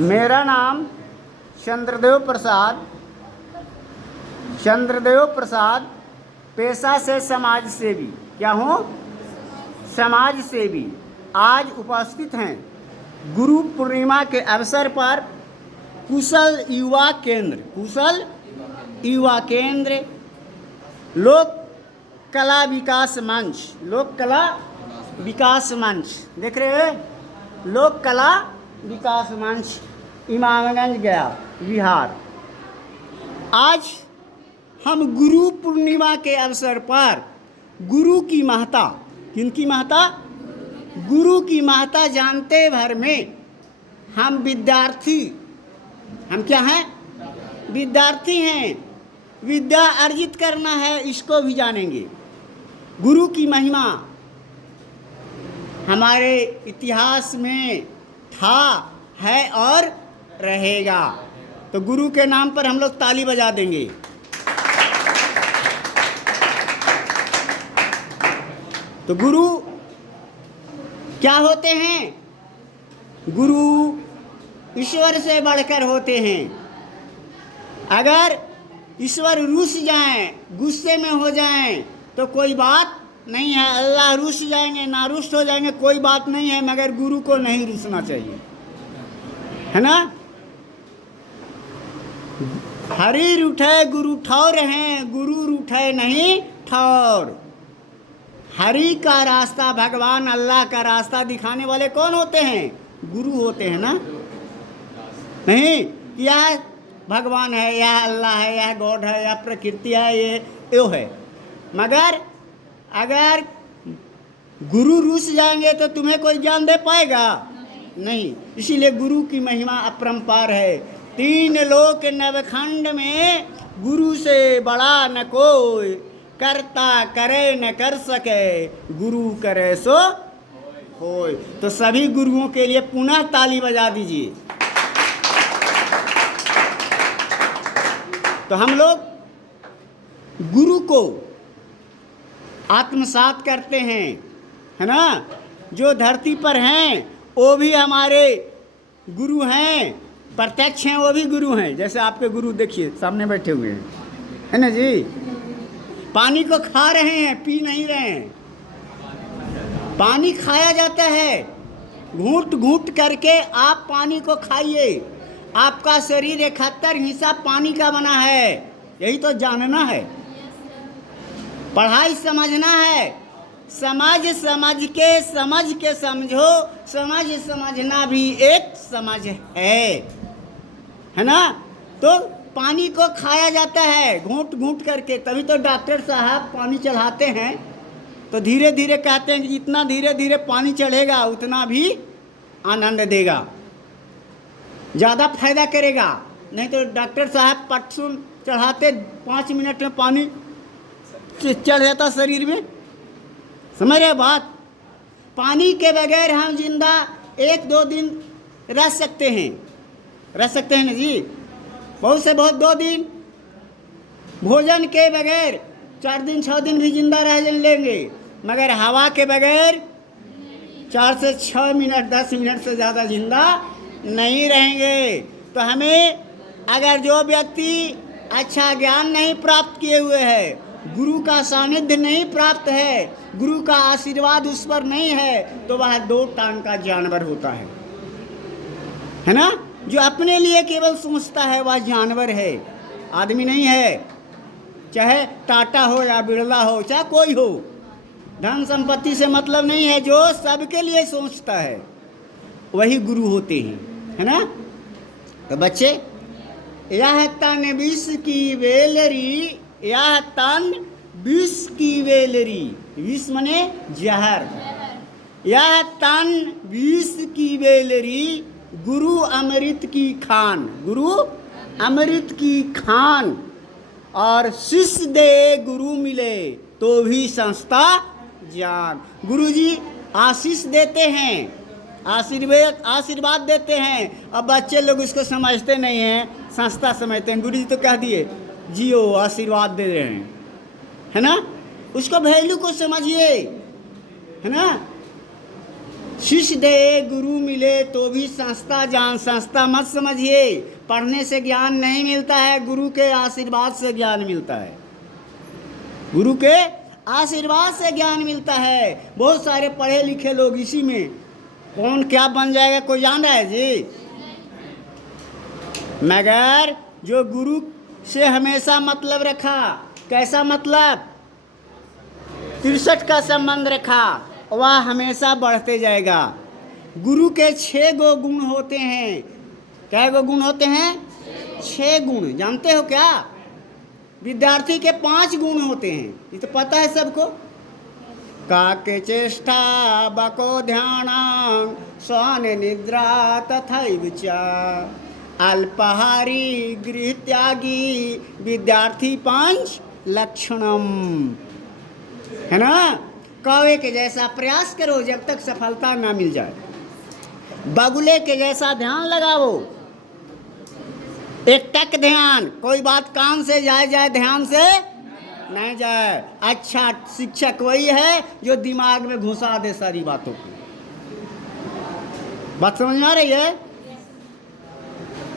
मेरा नाम चंद्रदेव प्रसाद। चंद्रदेव प्रसाद पेशा से समाज सेवी। क्या हूँ? समाज सेवी। आज उपस्थित हैं गुरु पूर्णिमा के अवसर पर कुशल युवा केंद्र लोक कला विकास मंच देख रहे हैं? लोक कला विकास मंच, इमामगंज गया, बिहार। आज हम गुरु पूर्णिमा के अवसर पर गुरु की महत्ता, किनकी महत्ता? गुरु की महत्ता जानते भर में हम विद्यार्थी, हम क्या हैं? विद्यार्थी हैं। विद्या अर्जित करना है, इसको भी जानेंगे। गुरु की महिमा हमारे इतिहास में था, है और रहेगा। तो गुरु के नाम पर हम लोग ताली बजा देंगे। तो गुरु क्या होते हैं? गुरु ईश्वर से बढ़कर होते हैं। अगर ईश्वर रूठ जाएं, गुस्से में हो जाएं, तो कोई बात नहीं है। अल्लाह रूठ जाएंगे, नारुष्ट हो जाएंगे, कोई बात नहीं है, मगर गुरु को नहीं रूठना चाहिए, है ना? हरि रूठे गुरु ठौर हैं, गुरु रूठे नहीं ठौर। हरि का रास्ता, भगवान अल्लाह का रास्ता दिखाने वाले कौन होते हैं? गुरु होते हैं ना? नहीं, यह भगवान है, यह अल्लाह है, यह गॉड है, यह प्रकृति है, ये यो है। मगर अगर गुरु रूठ जाएंगे तो तुम्हें कोई ज्ञान दे पाएगा? नहीं। इसीलिए गुरु की महिमा अपरंपार है। 3 लोक नवखंड में गुरु से बड़ा न कोई, करता करे न कर सके, गुरु करे सो होय। तो सभी गुरुओं के लिए पुनः ताली बजा दीजिए। तो हम लोग गुरु को आत्मसात करते हैं, है ना? जो धरती पर हैं वो भी हमारे गुरु हैं, प्रत्यक्ष हैं, वो भी गुरु हैं। जैसे आपके गुरु देखिए सामने बैठे हुए हैं, है ना जी? पानी को खा रहे हैं, पी नहीं रहे हैं। पानी खाया जाता है, घूंट घूंट करके आप पानी को खाइए। आपका शरीर 71 हिस्सा पानी का बना है, यही तो जानना है। पढ़ाई समझना है, समझ के समझो। समझना भी एक समझ है ना? तो पानी को खाया जाता है घूंट घूंट करके। तभी तो डॉक्टर साहब पानी चढ़ाते हैं तो धीरे धीरे कहते हैं कि जितना धीरे धीरे पानी चढ़ेगा उतना भी आनंद देगा, ज़्यादा फायदा करेगा। नहीं तो डॉक्टर साहब पटसुन चढ़ाते 5 मिनट में पानी चढ़ जाता शरीर में। समझ रहे बात? पानी के बगैर हम जिंदा 1-2 दिन रह सकते हैं ना जी? बहुत से बहुत 2 दिन। भोजन के बगैर 4 दिन 6 दिन भी जिंदा रह लेंगे, मगर हवा के बगैर 4 से 6 मिनट 10 मिनट से ज़्यादा जिंदा नहीं रहेंगे। तो हमें, अगर जो व्यक्ति अच्छा ज्ञान नहीं प्राप्त किए हुए है, गुरु का सानिध्य नहीं प्राप्त है, गुरु का आशीर्वाद उस पर नहीं है, तो वह 2 टांग का जानवर होता है ना? जो अपने लिए केवल सोचता है वह जानवर है, आदमी नहीं है। चाहे टाटा हो या बिरला हो, चाहे कोई हो, धन संपत्ति से मतलब नहीं है। जो सबके लिए सोचता है वही गुरु होते हैं, है ना? तो बच्चे, यह तन विष की वेलरी, यह तन विष की वेलरी, विष मने जहर। यह तन विष की वेलरी, गुरु अमृत की खान, गुरु अमृत की खान। और शिष्य दे गुरु मिले तो भी संस्था जान। गुरु जी आशीष देते हैं, आशीर्वाद देते हैं। अब बच्चे लोग इसको समझते नहीं हैं, संस्था समझते हैं। गुरु जी तो कह दिए जियो, आशीर्वाद दे रहे हैं, है ना? उसको वैल्यू को समझिए, है ना? शिष्य दे गुरु मिले तो भी संस्था जान, संस्था मत समझिए। पढ़ने से ज्ञान नहीं मिलता है, गुरु के आशीर्वाद से ज्ञान मिलता है। गुरु के आशीर्वाद से ज्ञान मिलता है। बहुत सारे पढ़े लिखे लोग इसी में, कौन क्या बन जाएगा कोई जान रहा है जी? मगर जो गुरु से हमेशा मतलब रखा, कैसा मतलब? 63 का संबंध रखा, वह हमेशा बढ़ते जाएगा। गुरु के 6 गो गुण होते हैं। क्या गो गुण होते हैं? 6 गुण। जानते हो क्या? विद्यार्थी के 5 गुण होते हैं, ये तो पता है सबको। काके चेष्टा बको ध्यान स्वान निद्रा तथैव च अल्पाहारी गृह त्यागी विद्यार्थी 5 लक्षणम। है ना? कौवे के जैसा प्रयास करो जब तक सफलता ना मिल जाए। बगुले के जैसा ध्यान लगाओ, एक टक ध्यान, कोई बात कान से जाए ध्यान से नहीं जाए। अच्छा शिक्षक वही है जो दिमाग में घुसा दे सारी बातों को। बात समझ में आ रही है?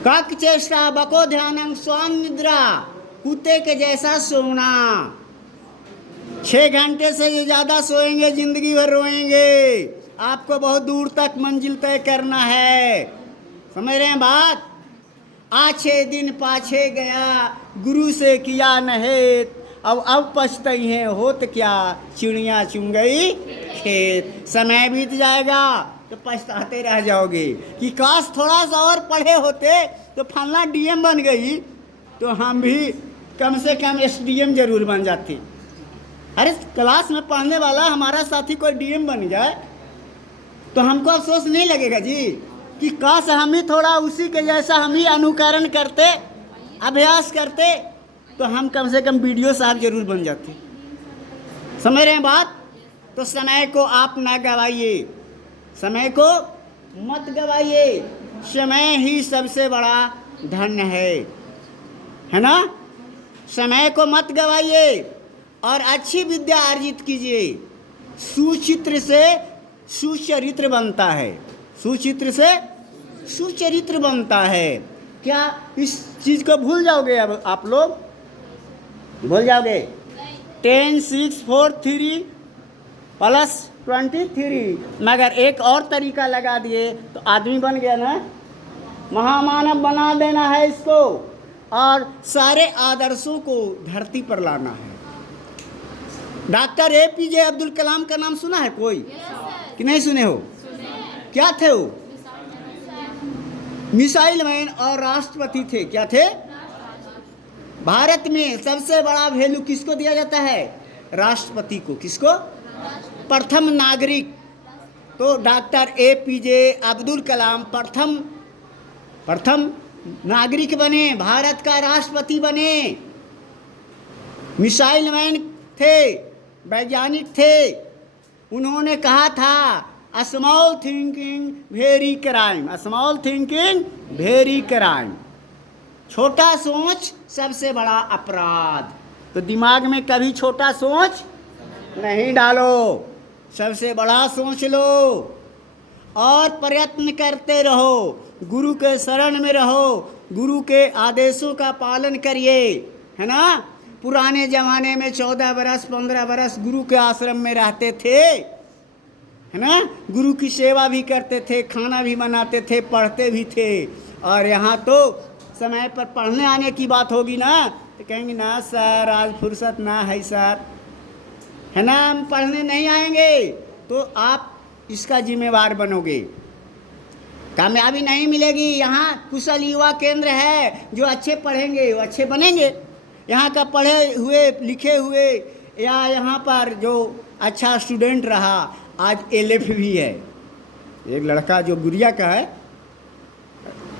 काक चेष्टा बको ध्यान स्वान निद्रा, कुत्ते के जैसा सोना। 6 घंटे से जो ज़्यादा सोएंगे जिंदगी भर रोएंगे। आपको बहुत दूर तक मंजिल तय करना है। समझ रहे हैं बात? आछे दिन पाछे गया, गुरु से किया नहेत, अब पछतई हैं होत क्या, चिड़िया चुन गई खेत। समय बीत जाएगा तो पछताते रह जाओगे कि काश थोड़ा सा और पढ़े होते तो फलना डीएम बन गई तो हम भी कम से कम एसडीएम जरूर बन जाते। अरे क्लास में पढ़ने वाला हमारा साथी कोई डीएम बन जाए तो हमको अफसोस नहीं लगेगा जी कि काश हम ही थोड़ा उसी के जैसा हम ही अनुकरण करते, अभ्यास करते तो हम कम से कम बीडीओ साहब जरूर बन जाते। समझ रहे हैं बात? तो समय को आप ना गवाइए, समय को मत गवाइए। समय ही सबसे बड़ा धन है ना? समय को मत गवाइए और अच्छी विद्या अर्जित कीजिए। सुचित्र से सुचरित्र बनता है, सुचित्र से सुचरित्र बनता है। क्या इस चीज़ को भूल जाओगे? अब आप लोग भूल जाओगे? 10 6 4 3 + 23, मगर एक और तरीका लगा दिए तो आदमी बन गया ना। महामानव बना देना है इसको और सारे आदर्शों को धरती पर लाना है। डॉक्टर APJ अब्दुल कलाम का नाम सुना है कोई कि नहीं सुने हो? क्या थे वो? मिसाइल मैन और राष्ट्रपति थे। क्या थे? भारत में सबसे बड़ा वैल्यू किसको दिया जाता है? राष्ट्रपति को। किसको? प्रथम नागरिक। तो डॉक्टर APJ अब्दुल कलाम प्रथम नागरिक बने, भारत का राष्ट्रपति बने। मिसाइल मैन थे, वैज्ञानिक थे। उन्होंने कहा था small thinking very crime, small thinking very crime. छोटा सोच सबसे बड़ा अपराध। तो दिमाग में कभी छोटा सोच नहीं डालो, सबसे बड़ा सोच लो और प्रयत्न करते रहो। गुरु के शरण में रहो, गुरु के आदेशों का पालन करिए। है ना? पुराने ज़माने में 14 बरस 15 बरस गुरु के आश्रम में रहते थे। है ना? गुरु की सेवा भी करते थे, खाना भी बनाते थे, पढ़ते भी थे। और यहाँ तो समय पर पढ़ने आने की बात होगी ना तो कहेंगे ना सर आज फुर्सत ना है सर, है ना, हम पढ़ने नहीं आएंगे। तो आप इसका जिम्मेवार बनोगे, कामयाबी नहीं मिलेगी। यहाँ कुशल युवा केंद्र है, जो अच्छे पढ़ेंगे वो अच्छे बनेंगे। यहाँ का पढ़े हुए लिखे हुए या यहाँ पर जो अच्छा स्टूडेंट रहा आज LF भी है। एक लड़का जो गुड़िया का है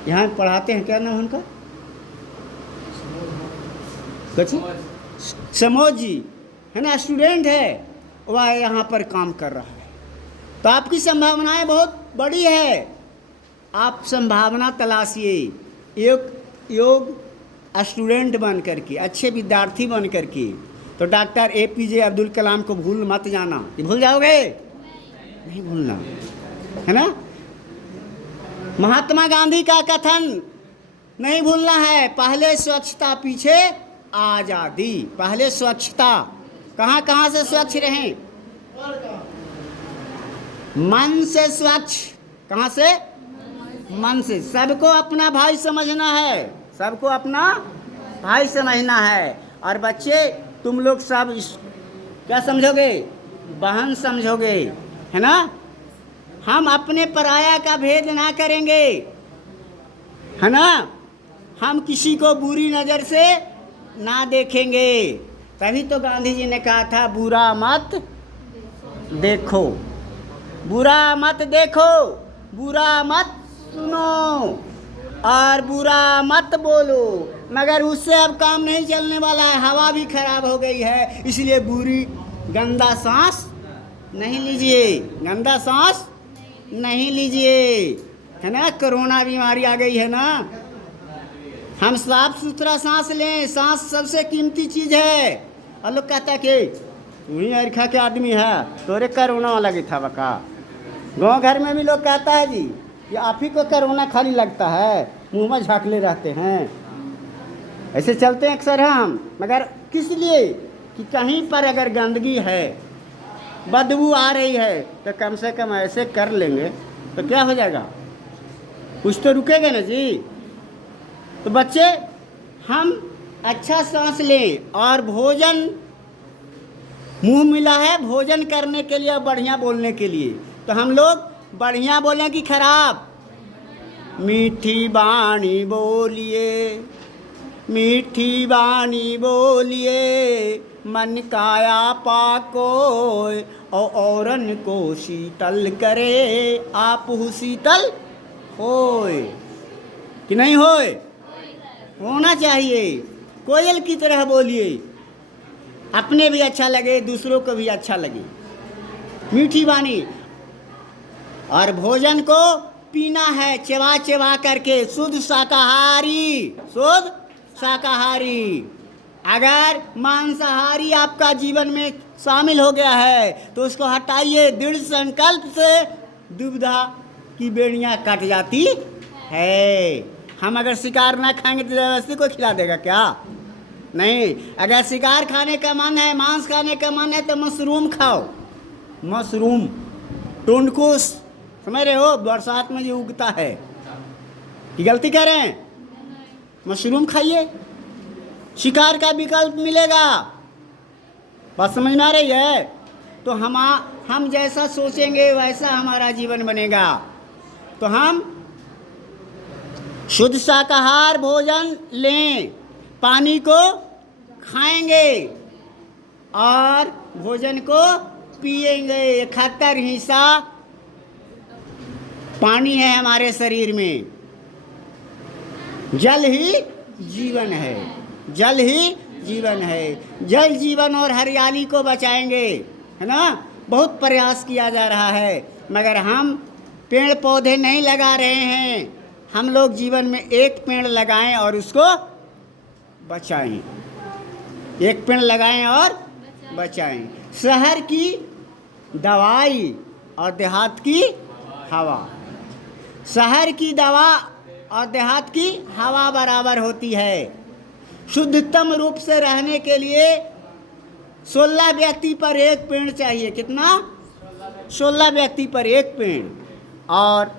यहाँ पढ़ाते हैं, क्या नाम है उनका? समोज जी, है ना, स्टूडेंट है, वह यहाँ पर काम कर रहा है। तो आपकी संभावनाएं बहुत बड़ी है। आप संभावना तलाशिए, योग स्टूडेंट बन करके, अच्छे विद्यार्थी बन करके। तो डॉक्टर APJ अब्दुल कलाम को भूल मत जाना। ये भूल जाओगे? नहीं भूलना। है ना। महात्मा गांधी का कथन नहीं भूलना है, पहले स्वच्छता पीछे आजादी। पहले स्वच्छता, कहाँ कहाँ से स्वच्छ रहें? मन से स्वच्छ। कहाँ से? मन से। सबको अपना भाई समझना है, सबको अपना भाई समझना है। और बच्चे तुम लोग सब क्या समझोगे? बहन समझोगे, है ना। हम अपने पराया का भेद ना करेंगे, है ना। हम किसी को बुरी नज़र से ना देखेंगे। तभी तो गांधी जी ने कहा था बुरा मत देखो, बुरा मत देखो, बुरा मत सुनो और बुरा मत बोलो। मगर उससे अब काम नहीं चलने वाला है, हवा भी खराब हो गई है। इसलिए बुरी गंदा सांस नहीं लीजिए, गंदा सांस नहीं लीजिए, है ना। कोरोना बीमारी आ गई है ना। हम साफ सुथरा सांस लें, सांस सबसे कीमती चीज़ है। और लोग कहता है कि तू ही अरखा के आदमी है, तोरे कोरोना वाला की था बका। गाँव घर में भी लोग कहता है जी ये आप ही को कोरोना खाली लगता है, मुँह में झाँकले रहते हैं। ऐसे चलते हैं अक्सर हम। मगर किस लिए? कि कहीं पर अगर गंदगी है, बदबू आ रही है, तो कम से कम ऐसे कर लेंगे तो क्या हो जाएगा? कुछ तो रुकेगा ना जी। तो बच्चे हम अच्छा सांस लें और भोजन मुंह मिला है भोजन करने के लिए, बढ़िया बोलने के लिए। तो हम लोग बढ़िया बोलें कि खराब? मीठी बाणी बोलिए, मीठी बाणी बोलिए, मन काया पाको और औरन को शीतल करे, आप हु शीतल होए कि नहीं होए? होना चाहिए। कोयल की तरह बोलिए, अपने भी अच्छा लगे, दूसरों को भी अच्छा लगे। मीठी वाणी। और भोजन को पीना है चबा चबा करके, शुद्ध शाकाहारी, शुद्ध शाकाहारी। अगर मांसाहारी आपका जीवन में शामिल हो गया है तो उसको हटाइए। दृढ़ संकल्प से दुविधा की बेड़ियां कट जाती है। हम अगर शिकार ना खाएंगे तो जबरदस्ती को खिला देगा क्या? नहीं। अगर शिकार खाने का मन है, मांस खाने का मन है, तो मशरूम खाओ। मशरूम, टुंडकुश, समझ रहे हो? बरसात में जो उगता है। कि गलती कर रहे हैं? मशरूम खाइए, शिकार का विकल्प मिलेगा। बात समझ में आ रही है? तो हम जैसा सोचेंगे वैसा हमारा जीवन बनेगा। तो हम शुद्ध शाकाहार भोजन लें, पानी को खाएंगे और भोजन को पिएंगे। 71 हिस्सा पानी है हमारे शरीर में। जल ही जीवन है, जल ही जीवन है। जल जीवन और हरियाली को बचाएंगे, है ना। बहुत प्रयास किया जा रहा है मगर हम पेड़ पौधे नहीं लगा रहे हैं। हम लोग जीवन में एक पेड़ लगाएं और उसको बचाएं। एक पेड़ लगाएं और बचाएं। शहर की दवाई और देहात की हवा, शहर की दवा और देहात की हवा बराबर होती है। शुद्धतम रूप से रहने के लिए 16 व्यक्ति पर एक पेड़ चाहिए। कितना? 16 व्यक्ति पर एक पेड़। और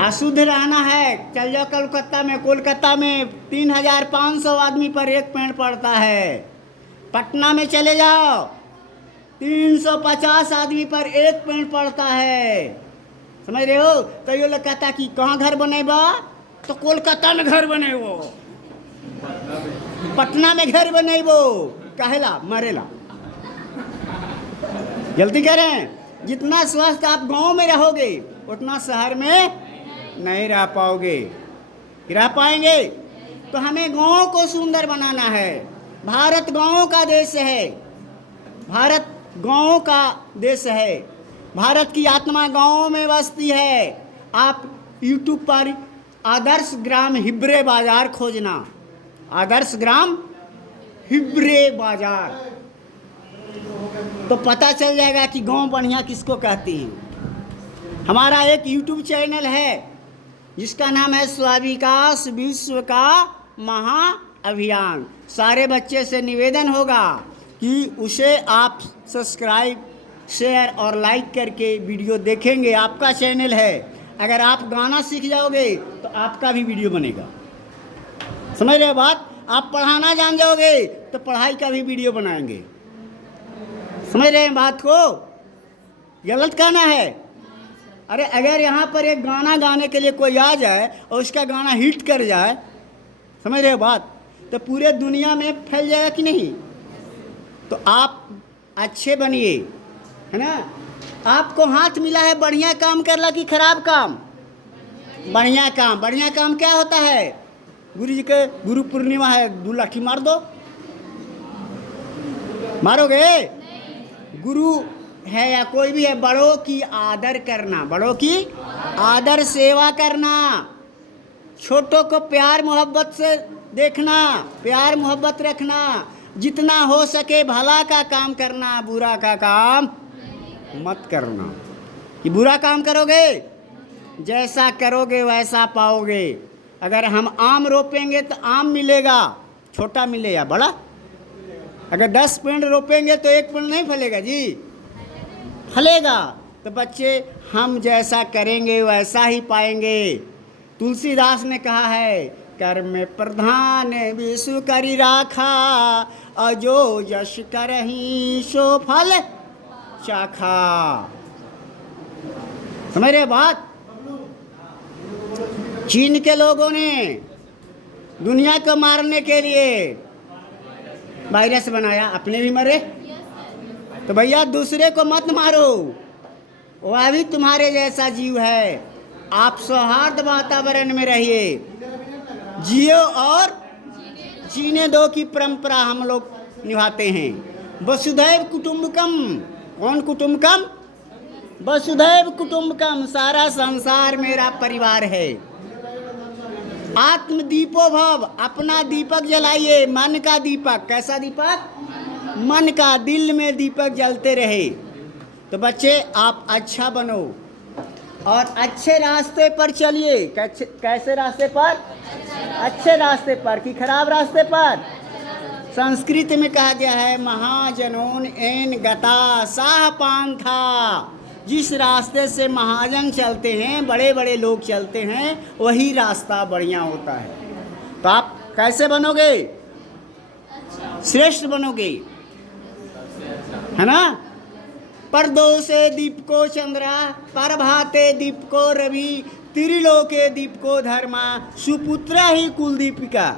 अशुद्ध रहना है, चल जाओ कोलकाता में, कोलकाता में 3500 आदमी पर एक पेड़ पड़ता है। पटना में चले जाओ, 350 आदमी पर एक पेड़ पड़ता है। समझ रहे हो? तो ये लोग कहता कि कहाँ घर बनेबा? तो कोलकाता में घर बनेबो, पटना में घर बनेबो, कहेला मरेला। जल्दी करें। जितना स्वस्थ आप गांव में रहोगे उतना शहर में नहीं रह पाओगे। रह पाएंगे? तो हमें गांव को सुंदर बनाना है। भारत गांवों का देश है, भारत गांवों का देश है। भारत की आत्मा गांवों में बसती है। आप यूट्यूब पर आदर्श ग्राम हिब्रे बाजार खोजना, आदर्श ग्राम हिब्रे बाजार, तो पता चल जाएगा कि गांव बढ़िया किसको कहती हैं। हमारा एक यूट्यूब चैनल है जिसका नाम है स्वाविकास विश्व का महाअभियान। सारे बच्चे से निवेदन होगा कि उसे आप सब्सक्राइब, शेयर और लाइक करके वीडियो देखेंगे। आपका चैनल है, अगर आप गाना सीख जाओगे तो आपका भी वीडियो बनेगा। समझ रहे हो बात? आप पढ़ाना जान जाओगे तो पढ़ाई का भी वीडियो बनाएंगे। समझ रहे हैं बात को? गलत कहना है। अरे अगर यहाँ पर एक गाना गाने के लिए कोई आ जाए और उसका गाना हिट कर जाए, समझ रहे हो बात, तो पूरे दुनिया में फैल जाएगा कि नहीं? तो आप अच्छे बनिए, है ना। आपको हाथ मिला है बढ़िया काम करला कि खराब काम? बढ़िया काम। बढ़िया काम क्या होता है? गुरु जी के गुरु पूर्णिमा है, 2 लाठी मार दो। मारोगे? गुरु है या कोई भी है, बड़ों की आदर करना, बड़ों की आदर सेवा करना, छोटों को प्यार मोहब्बत से देखना, प्यार मोहब्बत रखना, जितना हो सके भला का काम करना, बुरा का काम मत करना। कि बुरा काम करोगे, जैसा करोगे वैसा पाओगे। अगर हम आम रोपेंगे तो आम मिलेगा, छोटा मिलेगा बड़ा। अगर 10 पेड़ रोपेंगे तो 1 पेड़ नहीं फलेगा जी, फलेगा। तो बच्चे, हम जैसा करेंगे वैसा ही पाएंगे। तुलसीदास ने कहा है, कर्म प्रधान विश्व करी राखा, अजो यश करही सो फल चाखा। समझ रहे बात? चीन के लोगों ने दुनिया को मारने के लिए वायरस बनाया, अपने भी मरे। तो भैया दूसरे को मत मारो, वह भी तुम्हारे जैसा जीव है। आप सौहार्द वातावरण में रहिए, जियो और जीने दो की परंपरा हम लोग निभाते हैं। वसुधैव कुटुंबकम। कौन कुटुंबकम? वसुधैव कुटुंबकम। सारा संसार मेरा परिवार है। आत्म दीपो भव। अपना दीपक जलाइए, मन का दीपक। कैसा दीपक? मन का। दिल में दीपक जलते रहे। तो बच्चे, आप अच्छा बनो और अच्छे रास्ते पर चलिए। कैसे रास्ते पर? अच्छे रास्ते पर कि खराब रास्ते पर? संस्कृत में कहा गया है, महाजनोन एन गता साह पांथा। जिस रास्ते से महाजन चलते हैं, बड़े बड़े लोग चलते हैं, वही रास्ता बढ़िया होता है। तो आप कैसे बनोगे? श्रेष्ठ बनोगे, है ना। परदोषे दीपको चंद्रा, प्रभाते दीपको रवि, त्रिलोके दीपको धर्मा, सुपुत्र ही कुलदीपिका।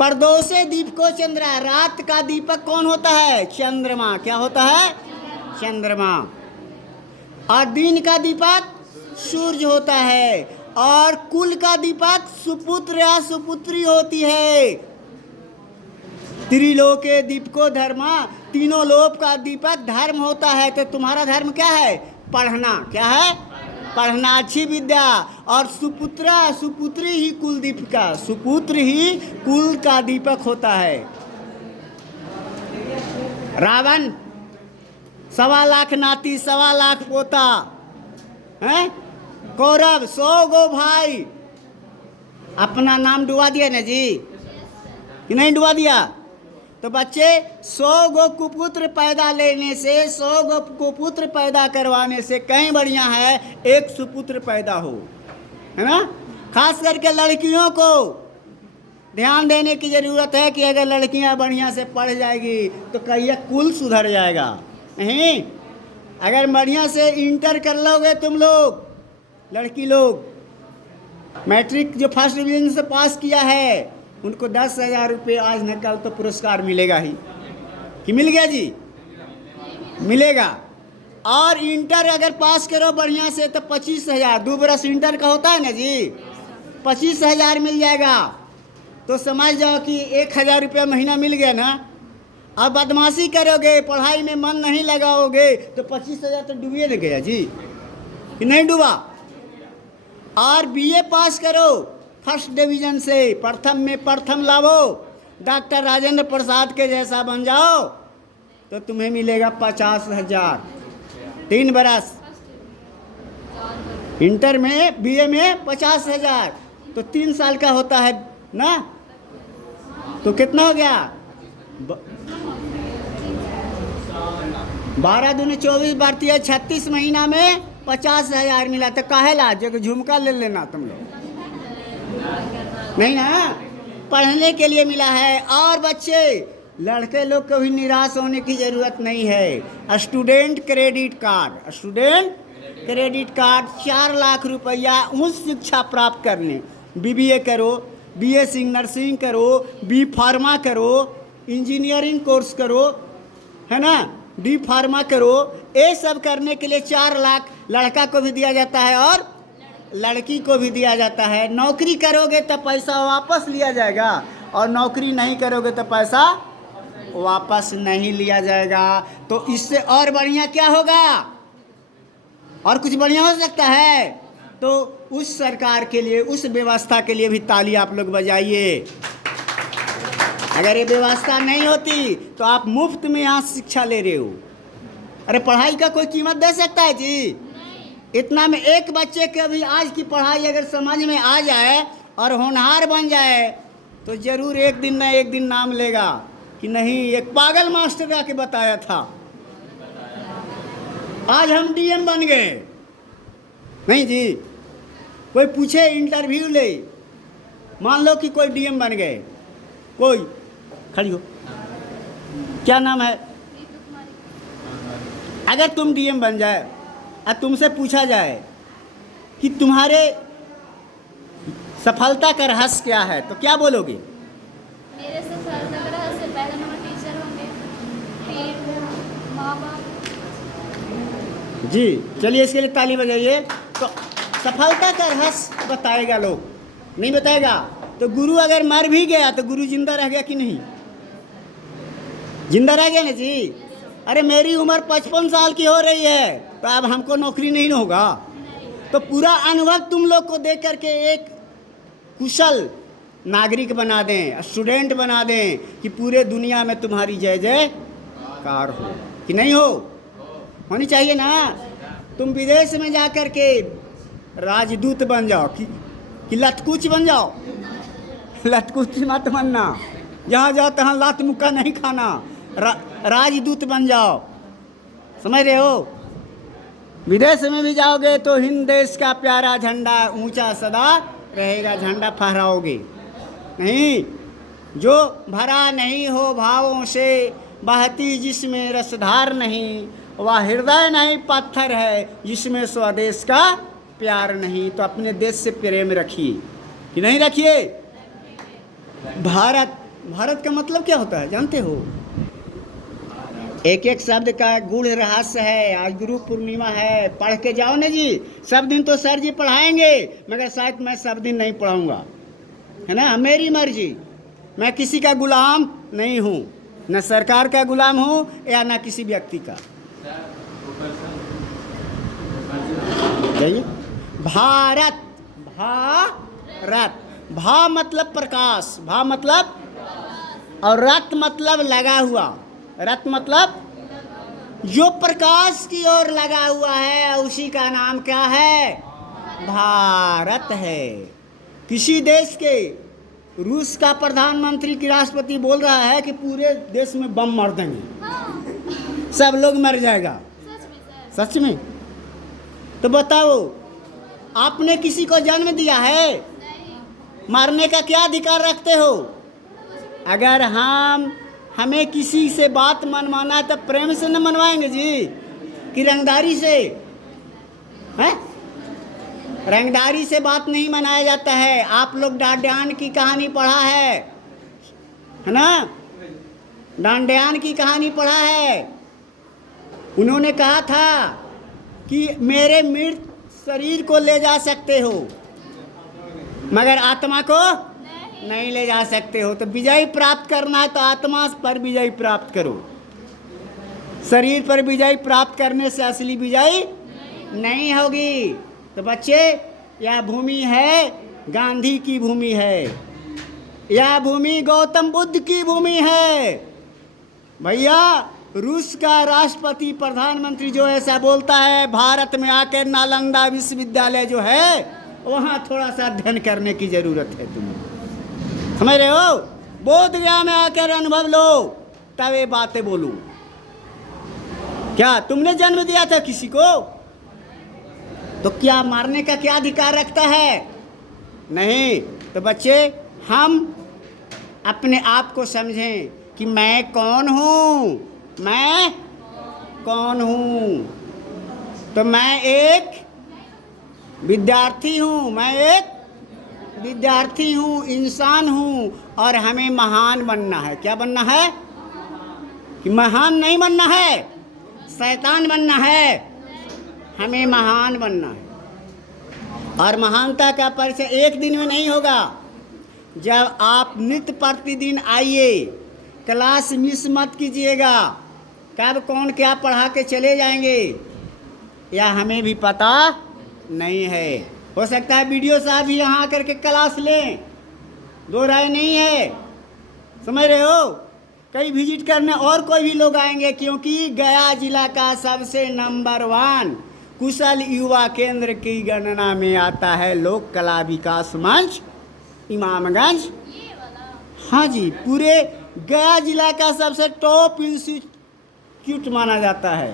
परदोषे दीपको चंद्रा। रात का दीपक कौन होता है? चंद्रमा। क्या होता है? चंद्रमा। और दिन का दीपक सूर्य होता है। और कुल का दीपक सुपुत्र या सुपुत्री होती है। त्रिलोके दीपको धर्मा। तीनों लोक का दीपक धर्म होता है। तो तुम्हारा धर्म क्या है? पढ़ना। क्या है? पढ़ना, अच्छी विद्या। और सुपुत्रा सुपुत्री ही कुल दीपिका। सुपुत्र ही कुल का दीपक होता है। रावण 1.25 लाख नाती, 1.25 लाख पोता है। कौरव 100 गो भाई। अपना नाम डुबा दिया ना जी, कि नहीं डुबा दिया? तो बच्चे, 100 गो कुपुत्र पैदा लेने से, 100 गो कुपुत्र पैदा करवाने से कहीं बढ़िया है एक सुपुत्र पैदा हो, है ना। खास करके लड़कियों को ध्यान देने की ज़रूरत है कि अगर लड़कियां बढ़िया से पढ़ जाएगी तो कहीं कुल सुधर जाएगा। नहीं, अगर बढ़िया से इंटर कर लोगे तुम लोग, लड़की लोग, मैट्रिक जो फर्स्ट डिवीजन से पास किया है, उनको 10,000 रुपये आज न कल तो पुरस्कार मिलेगा ही। कि मिल गया जी? मिलेगा। और इंटर अगर पास करो बढ़िया से तो 25,000। 2 बरस इंटर का होता है ना जी, 25,000 मिल जाएगा। तो समझ जाओ कि 1,000 रुपया महीना मिल गया ना। अब बदमाशी करोगे, पढ़ाई में मन नहीं लगाओगे तो 25,000 तो डूबिए न गया जी, कि नहीं डूबा। और बीए पास करो फर्स्ट डिवीजन से, प्रथम में प्रथम लावो, डॉक्टर राजेंद्र प्रसाद के जैसा बन जाओ, तो तुम्हें मिलेगा 50,000 3 बरस। इंटर में बीए में 50,000 तो 3 साल का होता है ना, तो कितना हो गया 12 दूनी 24 बढ़ती है 36 महीना में 50,000 मिला। तो काहे ला जगह झुमका ले लेना तुम लोग, नहीं ना, पढ़ने के लिए मिला है। और बच्चे लड़के लोग को भी निराश होने की ज़रूरत नहीं है। Student credit card, student credit card 4 lakh रुपया उच्च शिक्षा प्राप्त करने, बीबीए करो, बीएससी नर्सिंग करो, बी फार्मा करो, इंजीनियरिंग कोर्स करो, है ना, डी फार्मा करो, ये सब करने के लिए 4 लाख लड़का को भी दिया जाता है और लड़की को भी दिया जाता है। नौकरी करोगे तो पैसा वापस लिया जाएगा और नौकरी नहीं करोगे तो पैसा वापस नहीं लिया जाएगा। तो इससे और बढ़िया क्या होगा, और कुछ बढ़िया हो सकता है? तो उस सरकार के लिए, उस व्यवस्था के लिए भी ताली आप लोग बजाइए। अगर ये व्यवस्था नहीं होती तो आप मुफ्त में यहाँ शिक्षा ले रहे हो। अरे पढ़ाई का कोई कीमत दे सकता है जी? इतना में एक बच्चे के भी आज की पढ़ाई अगर समझ में आ जाए और होनहार बन जाए तो जरूर एक दिन ना एक दिन नाम लेगा कि नहीं, एक पागल मास्टर आके बताया था, आज हम डीएम बन गए। नहीं जी, कोई पूछे इंटरव्यू ले, मान लो कि कोई डीएम बन गए, कोई खड़ी हो, क्या नाम है? अगर तुम डीएम बन जाए और तुमसे पूछा जाए कि तुम्हारे सफलता का रहस्य क्या है, तो क्या बोलोगे? मेरे सफलता का रहस्य पहले नंबर टीचर होंगे, फिर माँ बाप। जी चलिए, इसके लिए ताली बजाइए। तो सफलता का रहस्य बताएगा लोग, नहीं बताएगा? तो गुरु अगर मर भी गया तो गुरु जिंदा रह गया कि नहीं? जिंदा रह गया ना जी। अरे मेरी उम्र 55 साल की हो रही है तो अब हमको नौकरी नहीं ना होगा? तो पूरा अनुभव तुम लोग को दे करके एक कुशल नागरिक बना दें, स्टूडेंट बना दें कि पूरे दुनिया में तुम्हारी जय जयकार हो, कि नहीं हो? होनी चाहिए ना। तुम विदेश में जा कर के राजदूत बन जाओ कि लटकुच बन जाओ। लटकुच मत बनना, जहाँ जाओ तहाँ लात मुक्का नहीं खाना, राजदूत बन जाओ, समझ रहे हो? विदेश में भी जाओगे तो हिंद देश का प्यारा झंडा ऊंचा सदा रहेगा, झंडा फहराओगे। नहीं, जो भरा नहीं हो भावों से, बहती जिसमें रसधार नहीं, वह हृदय नहीं पत्थर है जिसमें स्वदेश का प्यार नहीं। तो अपने देश से प्रेम रखिए कि नहीं रखिए? भारत, भारत का मतलब क्या होता है जानते हो? एक एक शब्द का गूढ़ रहस्य है। आज गुरु पूर्णिमा है, पढ़ के जाओ ना जी। सब दिन तो सर जी पढ़ाएंगे, मगर शायद मैं सब दिन नहीं पढ़ाऊंगा, है ना, मेरी मर्जी। मैं किसी का गुलाम नहीं हूँ, न सरकार का गुलाम हूँ या न किसी व्यक्ति का। जाइए। भारत, भारत, भा मतलब प्रकाश, भा मतलब, और रत मतलब लगा हुआ, रत मतलब जो प्रकाश की ओर लगा हुआ है उसी का नाम क्या है? भारत है। किसी देश के, रूस का प्रधानमंत्री की राष्ट्रपति बोल रहा है कि पूरे देश में बम मार देंगे, सब लोग मर जाएगा। सच में? तो बताओ, आपने किसी को जन्म दिया है? मारने का क्या अधिकार रखते हो? अगर हमें किसी से बात मनवाना है तो प्रेम से न मनवाएंगे जी, कि रंगदारी से? हैं? रंगदारी से बात नहीं मनाया जाता है। आप लोग डांडियान की कहानी पढ़ा है ना? डांडियान की कहानी पढ़ा है। उन्होंने कहा था कि मेरे मृत शरीर को ले जा सकते हो मगर आत्मा को नहीं ले जा सकते हो। तो विजय प्राप्त करना है तो आत्मा पर विजय प्राप्त करो। शरीर पर विजय प्राप्त करने से असली विजय नहीं होगी। तो बच्चे, यह भूमि है गांधी की भूमि है, यह भूमि गौतम बुद्ध की भूमि है। भैया रूस का राष्ट्रपति प्रधानमंत्री जो ऐसा बोलता है, भारत में आकर नालंदा विश्वविद्यालय जो है वहाँ थोड़ा सा अध्ययन करने की ज़रूरत है तुम्हें, समझ रहे हो? बोध गया में आकर अनुभव लो तब ये बातें बोलूं। क्या तुमने जन्म दिया था किसी को? तो क्या मारने का क्या अधिकार रखता है? नहीं। तो बच्चे हम अपने आप को समझें कि मैं कौन हूँ, मैं कौन हूँ। तो मैं एक विद्यार्थी हूँ, मैं एक विद्यार्थी हूँ, इंसान हूँ, और हमें महान बनना है। क्या बनना है? कि महान नहीं बनना है, शैतान बनना है, हमें महान बनना है। और महानता का परिचय एक दिन में नहीं होगा। जब आप नित्य प्रतिदिन आइए, क्लास मिस मत कीजिएगा। कब कौन क्या पढ़ा के चले जाएंगे या हमें भी पता नहीं है। हो सकता है वीडियो साहब भी यहाँ आकर के क्लास लें, दो राय नहीं है, समझ रहे हो? कई विजिट करने और कोई भी लोग आएंगे, क्योंकि गया जिला का सबसे नंबर 1 कुशल युवा केंद्र की गणना में आता है लोक कला विकास मंच इमामगंज। हाँ जी, पूरे गया जिला का सबसे टॉप इंस्टीट्यूट माना जाता है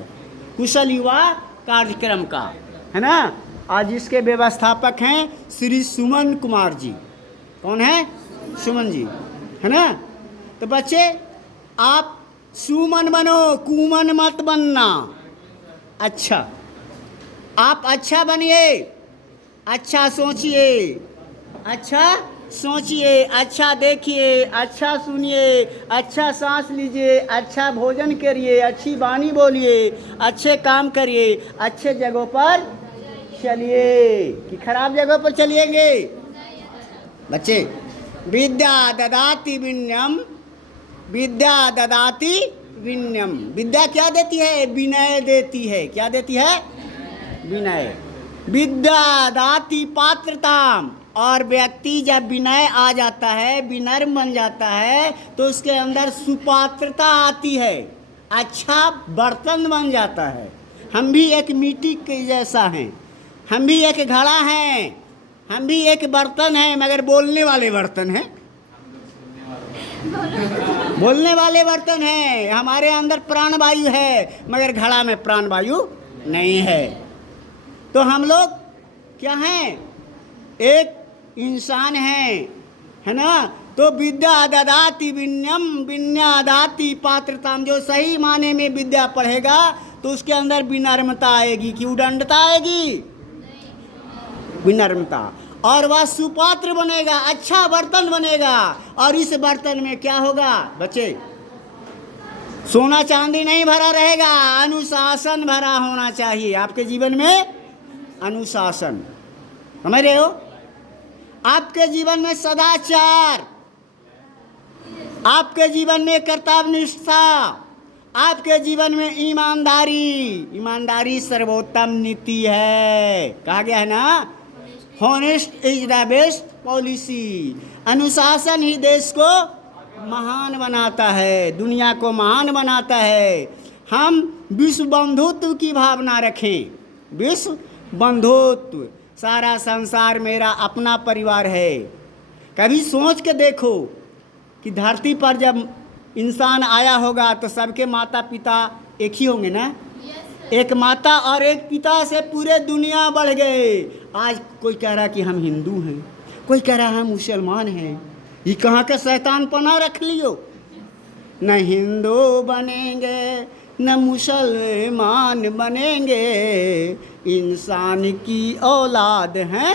कुशल युवा कार्यक्रम का, है ना? आज इसके व्यवस्थापक हैं श्री सुमन कुमार जी। कौन है? सुमन जी, है ना? तो बच्चे आप सुमन बनो, कुमन मत बनना। अच्छा, आप अच्छा बनिए, अच्छा सोचिए, अच्छा सोचिए, अच्छा देखिए, अच्छा सुनिए, अच्छा सांस लीजिए, अच्छा भोजन करिए, अच्छी वाणी बोलिए, अच्छे काम करिए, अच्छे जगहों पर चलिए कि खराब जगह पर चलिएंगे। बच्चे विद्या ददाति विनयम, विद्या ददाति विनयम। विद्या क्या देती है? विनय देती है। क्या देती है? विनय। विद्या दाति पात्रताम। और व्यक्ति जब विनय आ जाता है, विनम्र बन जाता है, तो उसके अंदर सुपात्रता आती है, अच्छा बर्तन बन जाता है। हम भी एक मिट्टी के जैसा हैं, हम भी एक घड़ा हैं, हम भी एक बर्तन हैं, मगर बोलने वाले बर्तन हैं, बोलने वाले बर्तन हैं। हमारे अंदर प्राणवायु है, मगर घड़ा में प्राणवायु नहीं है। तो हम लोग क्या हैं? एक इंसान हैं, है ना? तो विद्या ददाति विनयम, विनया दाति पात्रताम। जो सही माने में विद्या पढ़ेगा तो उसके अंदर विनम्रता आएगी कि उदंडता आएगी? विनम्रता। और वह सुपात्र बनेगा, अच्छा बर्तन बनेगा। और इस बर्तन में क्या होगा बच्चे? सोना चांदी नहीं भरा रहेगा, अनुशासन भरा होना चाहिए। आपके जीवन में अनुशासन, समझ रहे हो? आपके जीवन में सदाचार, आपके जीवन में कर्तव्यनिष्ठा, आपके जीवन में ईमानदारी। ईमानदारी सर्वोत्तम नीति है, कहा गया है ना? Honest is the best policy. अनुशासन ही देश को महान बनाता है, दुनिया को महान बनाता है। हम विश्व बंधुत्व की भावना रखें, विश्व बंधुत्व। सारा संसार मेरा अपना परिवार है। कभी सोच के देखो कि धरती पर जब इंसान आया होगा तो सबके माता पिता एक ही होंगे ना? एक माता और एक पिता से पूरे दुनिया बढ़ गए। आज कोई कह रहा कि हम हिंदू हैं, कोई कह रहा हम मुसलमान हैं। ये कहाँ का शैतानपना रख लियो? न हिंदू बनेंगे न मुसलमान बनेंगे, इंसान की औलाद हैं,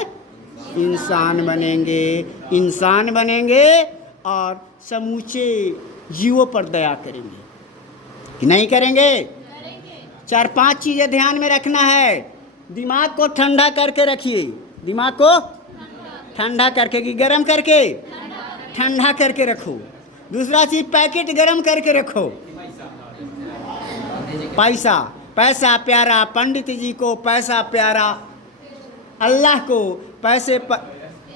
इंसान बनेंगे, इंसान बनेंगे और समूचे जीवों पर दया करेंगे कि नहीं करेंगे? 4-5 चीज़ें ध्यान में रखना है। दिमाग को ठंडा करके रखिए, दिमाग को ठंडा करके कि गर्म करके? ठंडा करके रखो। दूसरा चीज़ पैकेट गर्म करके रखो। पैसा, पैसा प्यारा पंडित जी को, पैसा प्यारा अल्लाह को। पैसे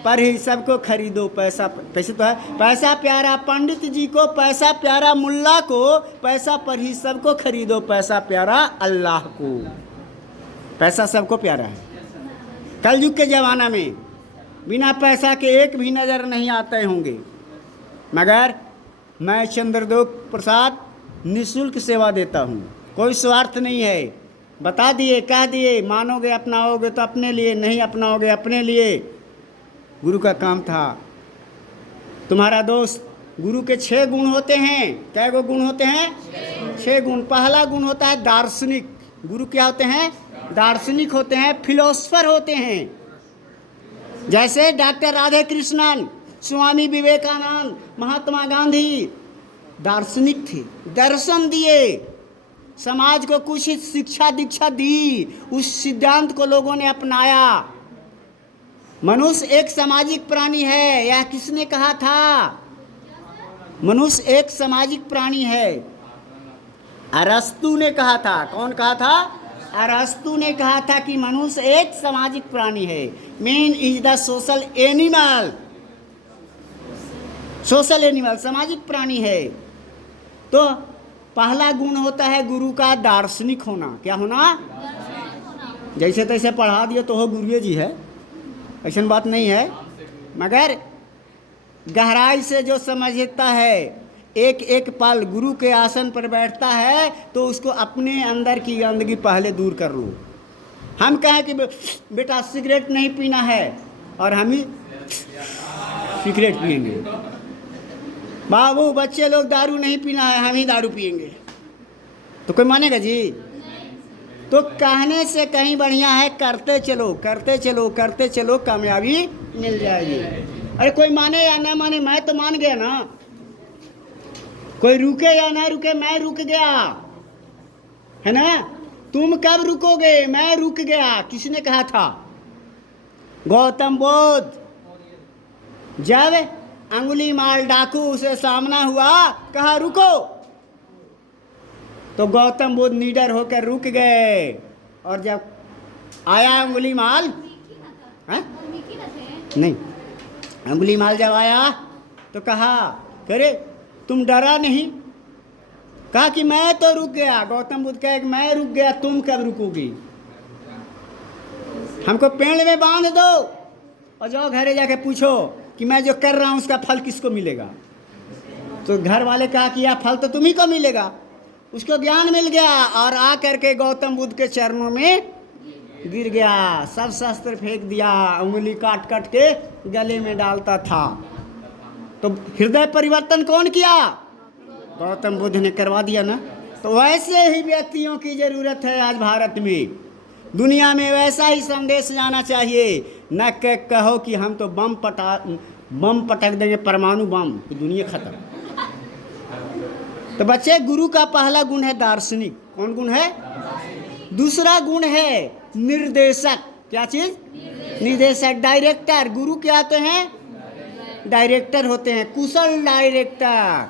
पर ही सबको खरीदो। पैसा पैसे तो है, पैसा प्यारा पंडित जी को, पैसा प्यारा मुल्ला को, पैसा पर ही सबको खरीदो, पैसा प्यारा अल्लाह को। पैसा सबको प्यारा है। कलयुग के ज़माना में बिना पैसा के एक भी नज़र नहीं आते होंगे, मगर मैं चंद्रदेव प्रसाद निःशुल्क सेवा देता हूँ, कोई स्वार्थ नहीं है। बता दिए, कह दिए, मानोगे अपनाओगे तो अपने लिए, नहीं अपनाओगे अपने लिए। गुरु का काम था। तुम्हारा दोस्त, गुरु के 6 गुण होते हैं। क्या गो गुण होते हैं? 6 गुण। पहला गुण होता है दार्शनिक। गुरु क्या होते हैं? दार्शनिक होते हैं, फिलोसफर होते हैं। जैसे डॉक्टर राधे कृष्णन, स्वामी विवेकानंद, महात्मा गांधी दार्शनिक थे, दर्शन दिए, समाज को कुछ शिक्षा दीक्षा दी, उस सिद्धांत को लोगों ने अपनाया। मनुष्य एक सामाजिक प्राणी है, यह किसने कहा था? मनुष्य एक सामाजिक प्राणी है, अरस्तु ने कहा था। कौन कहा था? अरस्तु ने कहा था कि मनुष्य एक सामाजिक प्राणी है। Man is the social animal. Social animal, सामाजिक प्राणी है। तो पहला गुण होता है गुरु का दार्शनिक होना। क्या होना? जैसे तैसे पढ़ा दिए तो हो गुरुए जी है, ऐसा बात नहीं है, मगर गहराई से जो समझता है, एक एक पल गुरु के आसन पर बैठता है तो उसको अपने अंदर की गंदगी पहले दूर कर लो। हम कहें कि बेटा सिगरेट नहीं पीना है और हम ही सिगरेट पिएंगे, बाबू बच्चे लोग दारू नहीं पीना है, हम ही दारू पिएंगे, तो कोई मानेगा जी? तो कहने से कहीं बढ़िया है करते चलो, करते चलो, करते चलो, कामयाबी मिल जाएगी। अरे कोई माने या ना माने, मैं तो मान गया ना। कोई रुके या ना रुके, मैं रुक गया, है ना? तुम कब रुकोगे? मैं रुक गया। किसने कहा था? गौतम बुद्ध। जब अंगुली माल डाकू से सामना हुआ, कहा रुको, तो गौतम बुद्ध निडर होकर रुक गए। और जब आया अंगुली माल, नहीं, अंगुली माल जब आया तो कहा करे तुम डरा नहीं? कहा कि मैं तो रुक गया। गौतम बुद्ध कहे मैं रुक गया, तुम कब रुकोगी? हमको पेड़ में बांध दो और जाओ घरे जाके पूछो कि मैं जो कर रहा हूं उसका फल किसको मिलेगा। तो घर वाले कहा कि यह फल तो तुम्ही को मिलेगा। उसको ज्ञान मिल गया और आ करके गौतम बुद्ध के चरणों में गिर गया, सब शस्त्र फेंक दिया, उंगली काट काट के गले में डालता था। तो हृदय परिवर्तन कौन किया? गौतम बुद्ध ने करवा दिया ना। तो वैसे ही व्यक्तियों की जरूरत है आज भारत में, दुनिया में वैसा ही संदेश जाना चाहिए। न कहो कि हम तो बम पटक देंगे, परमाणु बम, कि दुनिया खत्म। तो बच्चे, गुरु का पहला गुण है दार्शनिक। कौन गुण है? दूसरा गुण है निर्देशक। क्या चीज? निर्देशक, डायरेक्टर। गुरु क्या होते हैं? डायरेक्टर होते हैं, कुशल डायरेक्टर,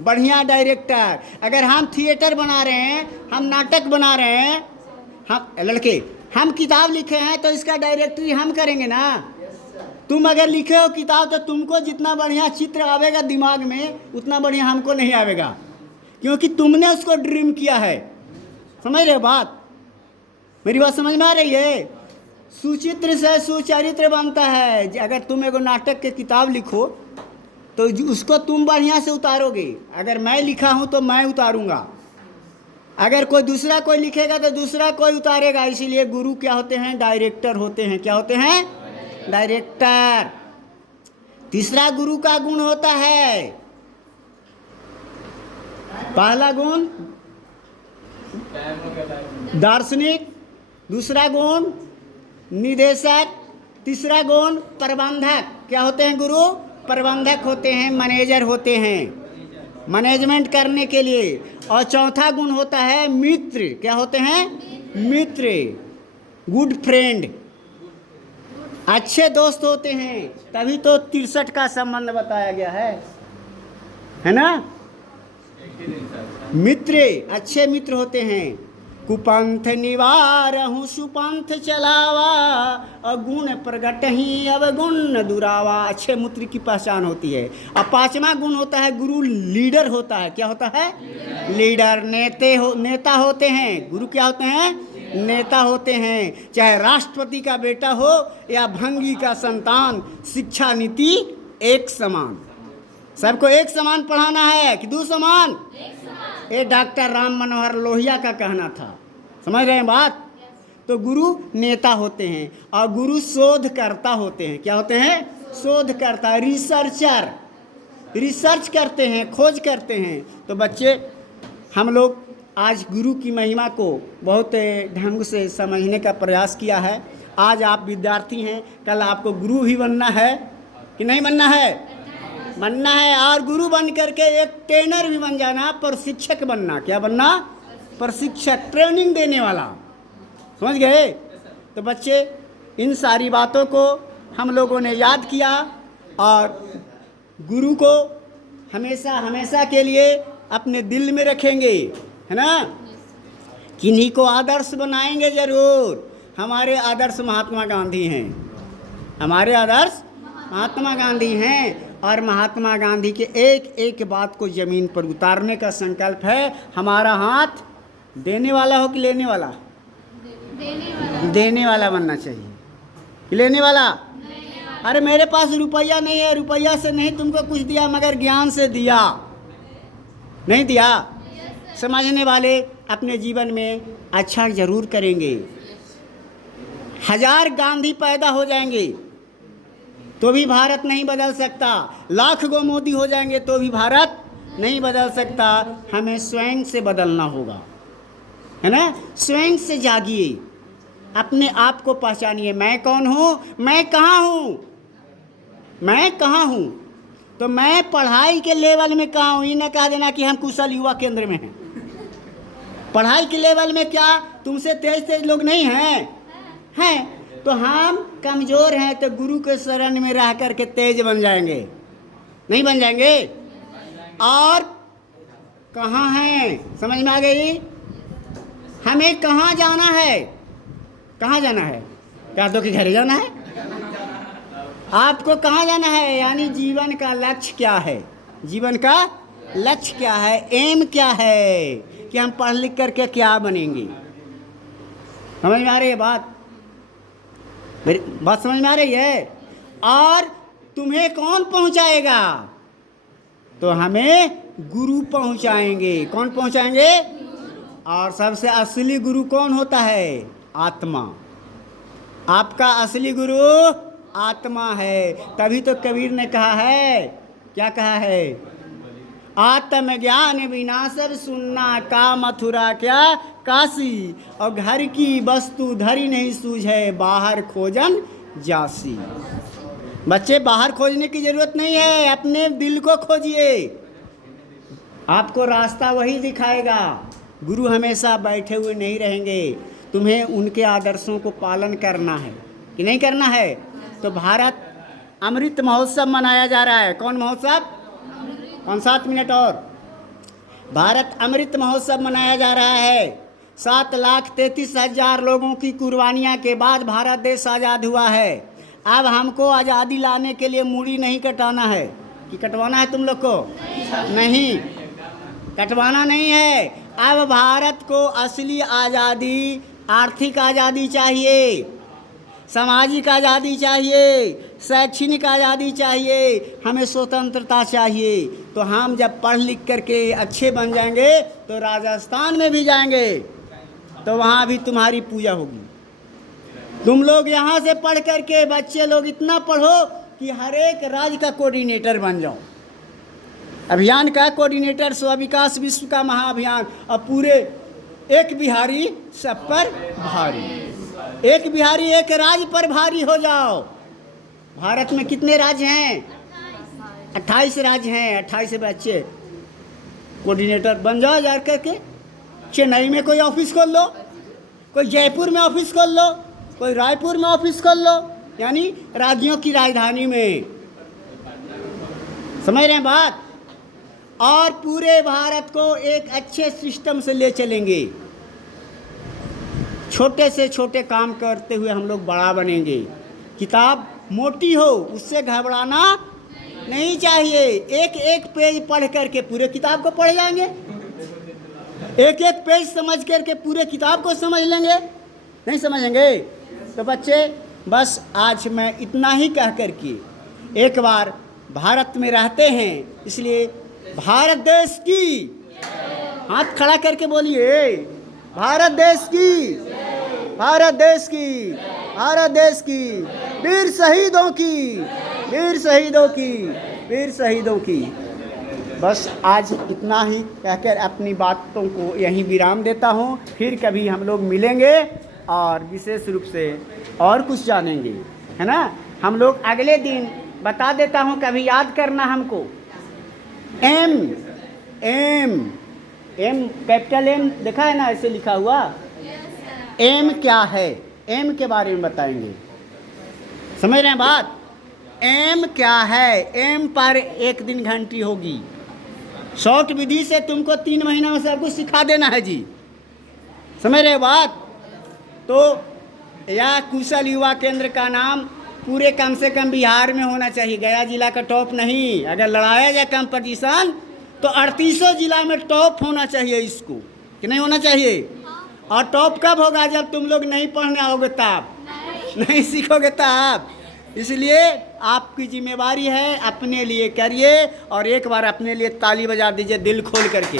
बढ़िया डायरेक्टर। अगर हम थिएटर बना रहे हैं, हम नाटक बना रहे हैं, हम लड़के हम किताब लिखे हैं तो इसका डायरेक्टरी हम करेंगे ना। तुम अगर लिखे हो किताब तो तुमको जितना बढ़िया चित्र आवेगा दिमाग में, उतना बढ़िया हमको नहीं आवेगा, क्योंकि तुमने उसको ड्रीम किया है। समझ रहे हो बात? मेरी बात समझ में आ रही है? सुचित्र से सुचरित्र बनता है। अगर तुम एगो नाटक के किताब लिखो तो उसको तुम बढ़िया से उतारोगे। अगर मैं लिखा हूँ तो मैं उतारूंगा, अगर कोई दूसरा कोई लिखेगा तो दूसरा कोई उतारेगा। इसीलिए गुरु क्या होते हैं? डायरेक्टर होते हैं। क्या होते हैं? डायरेक्टर। तीसरा गुरु का गुण होता है, पहला गुण दार्शनिक, दूसरा गुण निदेशक, तीसरा गुण प्रबंधक। क्या होते हैं गुरु? प्रबंधक होते हैं, मैनेजर होते हैं, मैनेजमेंट करने के लिए। और चौथा गुण होता है मित्र। क्या होते हैं? मित्र, गुड फ्रेंड, अच्छे दोस्त होते हैं। तभी तो 63 का संबंध बताया गया है ना? मित्र, अच्छे मित्र होते हैं। कुपंथ निवारहु सुपंथ चलावा, और गुण प्रगट ही अवगुण न दुरावा। अच्छे मूत्र की पहचान होती है। अब पांचवा गुण होता है गुरु लीडर होता है। क्या होता है? लीडर। नेता होते हैं। गुरु क्या होते हैं? नेता होते हैं। चाहे राष्ट्रपति का बेटा हो या भंगी का संतान, शिक्षा नीति एक समान। सबको एक समान पढ़ाना है कि दो समान? ये डॉक्टर राम मनोहर लोहिया का कहना था। समझ रहे हैं बात? तो गुरु नेता होते हैं और गुरु शोधकर्ता होते हैं। क्या होते हैं? शोधकर्ता, रिसर्चर। रिसर्च करते हैं, खोज करते हैं। तो बच्चे, हम लोग आज गुरु की महिमा को बहुत ढंग से समझने का प्रयास किया है। आज आप विद्यार्थी हैं, कल आपको गुरु भी बनना है कि नहीं बनना है? बनना है। और गुरु बन करके एक ट्रेनर भी बन जाना, प्रशिक्षक बनना। क्या बनना? प्रशिक्षक, ट्रेनिंग देने वाला। समझ गए? तो बच्चे, इन सारी बातों को हम लोगों ने याद किया और गुरु को हमेशा हमेशा के लिए अपने दिल में रखेंगे, है ना? किन्हीं को आदर्श बनाएंगे जरूर। हमारे आदर्श महात्मा गांधी हैं। हमारे आदर्श महात्मा गांधी हैं और महात्मा गांधी के एक एक बात को ज़मीन पर उतारने का संकल्प है। हमारा हाथ देने वाला हो कि लेने वाला? देने वाला बनना चाहिए कि लेने वाला? अरे मेरे पास रुपया नहीं है, रुपया से नहीं तुमको कुछ दिया, मगर ज्ञान से दिया। नहीं दिया? समझने वाले अपने जीवन में अच्छा जरूर करेंगे। 1000 गांधी पैदा हो जाएंगे तो भी भारत नहीं बदल सकता। लाख गो मोदी हो जाएंगे तो भी भारत नहीं बदल सकता। हमें स्वयं से बदलना होगा, है ना? स्वयं से जागिए, अपने आप को पहचानिए। मैं कौन हूँ? मैं कहाँ हूँ? मैं कहाँ हूँ? तो मैं पढ़ाई के लेवल में कहाँ हूँ? ये न कह देना कि हम कुशल युवा केंद्र में हैं। पढ़ाई के लेवल में क्या तुमसे तेज लोग नहीं हैं? हैं। तो हम कमज़ोर हैं तो गुरु के शरण में रह करके तेज बन जाएंगे। नहीं बन जाएंगे? और कहाँ हैं? समझ में आ गई? हमें कहाँ जाना है? कहाँ जाना है? कह दो कि घर जाना है। आपको कहाँ जाना है? यानी जीवन का लक्ष्य क्या है? जीवन का लक्ष्य क्या है? एम क्या है कि हम पढ़ लिख करके क्या बनेंगे? समझ में आ रही है बात? मेरी बात समझ में आ रही है? और तुम्हें कौन पहुंचाएगा? तो हमें गुरु पहुंचाएंगे। कौन पहुंचाएंगे? और सबसे असली गुरु कौन होता है? आत्मा। आपका असली गुरु आत्मा है। तभी तो कबीर ने कहा है, क्या कहा है? आत्मज्ञान बिना सब सुनना, का मथुरा क्या काशी, और घर की वस्तु धरी नहीं सूझे, बाहर खोजन जासी। बच्चे, बाहर खोजने की जरूरत नहीं है, अपने दिल को खोजिए। आपको रास्ता वही दिखाएगा। गुरु हमेशा बैठे हुए नहीं रहेंगे। तुम्हें उनके आदर्शों को पालन करना है कि नहीं करना है? तो भारत अमृत महोत्सव मनाया जा रहा है। कौन महोत्सव? 5-7 मिनट और। भारत अमृत महोत्सव मनाया जा रहा है। 7,33,000 लोगों की कुर्बानियाँ के बाद भारत देश आज़ाद हुआ है। अब हमको आज़ादी लाने के लिए मूड़ी नहीं कटाना है कि कटवाना है तुम लोग को? नहीं, कटवाना नहीं है। अब भारत को असली आज़ादी, आर्थिक आज़ादी चाहिए, सामाजिक आज़ादी चाहिए, शैक्षणिक आज़ादी चाहिए, हमें स्वतंत्रता चाहिए। तो हम जब पढ़ लिख करके अच्छे बन जाएंगे तो राजस्थान में भी जाएंगे तो वहाँ भी तुम्हारी पूजा होगी। तुम लोग यहाँ से पढ़ करके, बच्चे लोग इतना पढ़ो कि हर एक राज्य का कोऑर्डिनेटर बन जाओ। अभियान का कोऑर्डिनेटर, स्व विकास विश्व का महाअभियान, और पूरे एक बिहारी सब पर भारी, एक बिहारी एक राज्य पर भारी हो जाओ। भारत में कितने राज्य हैं? 28 राज्य हैं। 28 बच्चे कोऑर्डिनेटर बन जाओ जा करके। चेन्नई में कोई ऑफिस खोल लो, कोई जयपुर में ऑफिस खोल लो, कोई रायपुर में ऑफिस खोल लो, यानी राज्यों की राजधानी में। समझ रहे हैं बात? और पूरे भारत को एक अच्छे सिस्टम से ले चलेंगे। छोटे से छोटे काम करते हुए हम लोग बड़ा बनेंगे। किताब मोटी हो उससे घबराना नहीं चाहिए। एक एक पेज पढ़ करके पूरे किताब को पढ़ जाएंगे, एक एक पेज समझ करके पूरे किताब को समझ लेंगे, नहीं समझेंगे। तो बच्चे बस आज मैं इतना ही कह कर के, एक बार भारत में रहते हैं इसलिए भारत देश की, हाथ खड़ा करके बोलिए, भारत देश की, भारत देश की, भारत देश की, वीर शहीदों की, वीर शहीदों की, वीर शहीदों की। बस आज इतना ही कहकर अपनी बातों को यहीं विराम देता हूँ। फिर कभी हम लोग मिलेंगे और विशेष रूप से और कुछ जानेंगे, है ना। हम लोग अगले दिन बता देता हूँ, कभी याद करना हमको। M M M, capital M देखा है ना, ऐसे लिखा हुआ। एम क्या है, एम के बारे में बताएंगे, समझ रहे हैं बात। एम क्या है, एम पर एक दिन घंटी होगी। शॉर्ट विधि से तुमको 3 महीना में सब कुछ सिखा देना है जी, समझ रहे हो बात। तो यह कुशल युवा केंद्र का नाम पूरे कम से कम बिहार में होना चाहिए, गया जिला का टॉप नहीं। अगर लड़ाया जाए कंपटीशन तो 3800 जिला में टॉप होना चाहिए इसको, कि नहीं होना चाहिए। और टॉप कब होगा, जब तुम लोग नहीं पढ़ने आओगे तब, नहीं सीखोगे तब। इसलिए आपकी जिम्मेवारी है, अपने लिए करिए। और एक बार अपने लिए ताली बजा दीजिए दिल खोल करके।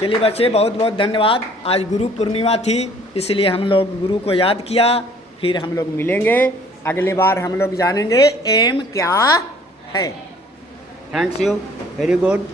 चलिए बच्चे, बहुत बहुत धन्यवाद। आज गुरु पूर्णिमा थी इसलिए हम लोग गुरु को याद किया। फिर हम लोग मिलेंगे, अगले बार हम लोग जानेंगे एम क्या है। Thanks you, very good.